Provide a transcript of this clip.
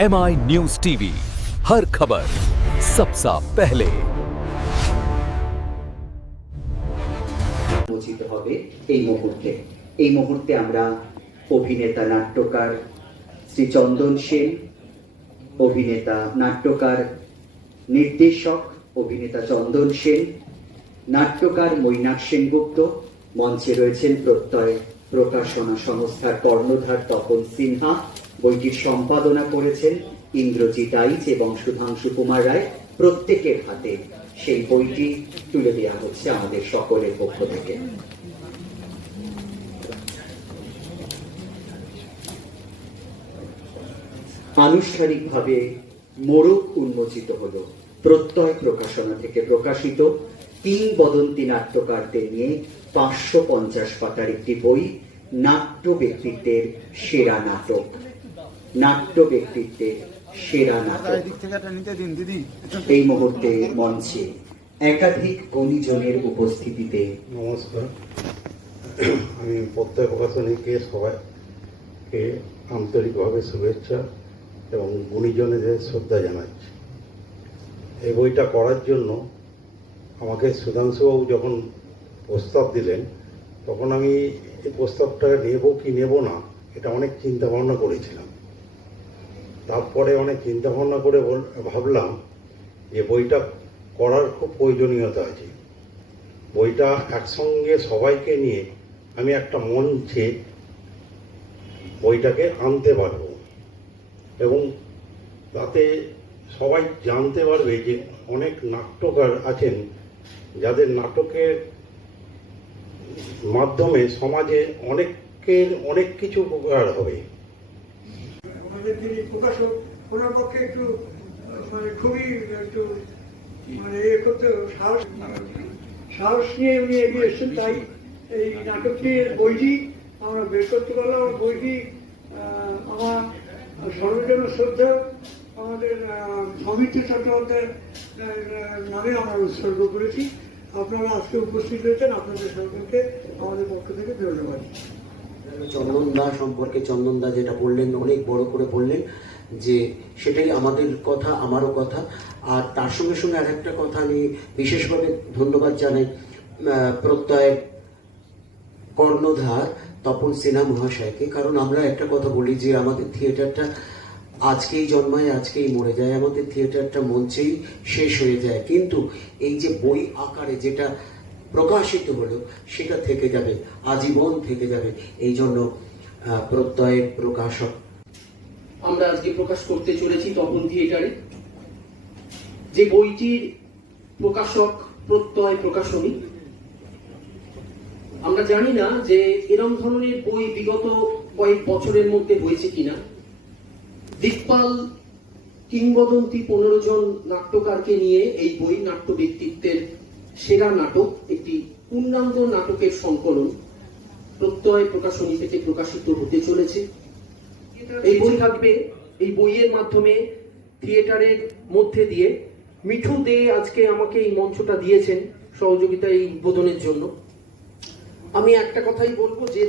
MI news TV, हर खबर सबसे पहले। উচিত হবে এই মুহূর্তে আমরা অভিনেতা নাট্যকার শ্রী চন্দন সেন, অভিনেতা নাট্যকার নির্দেশক অভিনেতা চন্দন সেন, নাট্যকার মৈনাক সেনগুপ্ত, মঞ্চে রয়েছেন প্রত্যয় প্রকাশনা সংস্থার কর্ণধার তপন সিনহা, বইটির সম্পাদনা করেছেন ইন্দ্রজিৎ আইচ এবং সুধাংশু কুমার রায়। প্রত্যেকের হাতে সেই বইটি তুলে দেওয়া হচ্ছে আমাদের সকলের পক্ষ থেকে। আনুষ্ঠানিকভাবে মোড়ক উন্মোচিত হলো প্রত্যয় প্রকাশনা থেকে প্রকাশিত কিংবদন্তি নাট্যকারদের নিয়ে 550 পাতার একটি বই, নাট্য ব্যক্তিত্বের সেরা নাটক। নাট্য ব্যক্তিত্বের সেরা নাটক। এই মুহূর্তে মঞ্চে একাধিক গুণীজনের উপস্থিতিতে নমস্কার। আমি প্রত্যয় প্রকাশনীকে সবাইকে আন্তরিকভাবে শুভেচ্ছা এবং গুণীজনেদের শ্রদ্ধা জানাচ্ছি। এই বইটা করার জন্য আমাকে সুধাংশুবাবু যখন প্রস্তাব দিলেন, তখন আমি এই প্রস্তাবটা নেব কি নেব না এটা অনেক চিন্তা ভাবনা করেছিলাম। তারপরে অনেক চিন্তা ভাবনা করে ভাবলাম যে বইটা করার খুব প্রয়োজনীয়তা আছে। বইটা একসঙ্গে সবাইকে নিয়ে আমি একটা মঞ্চে বইটাকে আনতে পারব এবং তাতে সবাই জানতে পারবে যে অনেক নাট্যকার আছেন যাদের নাটকের মাধ্যমে সমাজে অনেক কিছু উপকার হবে। আমাদের যিনি প্রকাশক, ওনার পক্ষে একটু খুবই একটু করতে সাহস নিয়ে উনি এগিয়ে এসেছেন। তাই এই নাটকটির বইটি আমরা বের করতে পারলাম। বইটি আমার সর্বজন শ্রদ্ধা আমাদের সৌমিত্র চট্টোপাধ্যায়ের নামে আমরা উৎসর্গ করেছি। আপনারা আজকে উপস্থিত হয়েছেন, আপনাদের সকলকে আমাদের পক্ষ থেকে ধন্যবাদ। চন্দনদা সম্পর্কে চন্দনদা যেটা বললেন, অনেক বড় করে বললেন, যে সেটাই আমাদের কথা, আমারও কথা। আর তার সঙ্গে সঙ্গে আরেকটা কথা আমি বিশেষভাবে ধন্যবাদ জানাই প্রত্যয় কর্ণধার তপন সিনহা মহাশয়কে। কারণ আমরা একটা কথা বলি যে আমাদের থিয়েটারটা আজকেই জন্মায়, আজকেই মরে যায়। আমাদের থিয়েটারটা মঞ্চেই শেষ হয়ে যায়, কিন্তু এই যে বই আকারে যেটা প্রকাশিত হলো সেটা থেকে যাবে, আজীবন থেকে যাবে। এই জন্য প্রত্যয়ের প্রকাশক আমরা আজকে প্রকাশ করতে চলেছি তপন থিয়েটারে। যে বইটির প্রকাশক প্রত্যয় প্রকাশনী। আমরা জানি না যে এরকম ধরনের বই বিগত কয়েক বছরের মধ্যে হয়েছে কিনা। দিকপাল কিংবদন্তি 15 জন নাট্যকারকে নিয়ে এই বই, নাট্য ব্যক্তিত্বের সেরা নাটক, একটি পূর্ণাঙ্গ নাটকের সংকলন প্রত্যয় প্রকাশনী থেকে প্রকাশিত হতে চলেছে। এই বই থাকবে, এই বইয়ের মাধ্যমে থিয়েটারের মধ্যে দিয়ে মিঠু দে আজকে আমাকে এই মঞ্চটা দিয়েছেন সহযোগিতা এই উদ্বোধনের জন্য। আমি একটা কথাই বলবো যে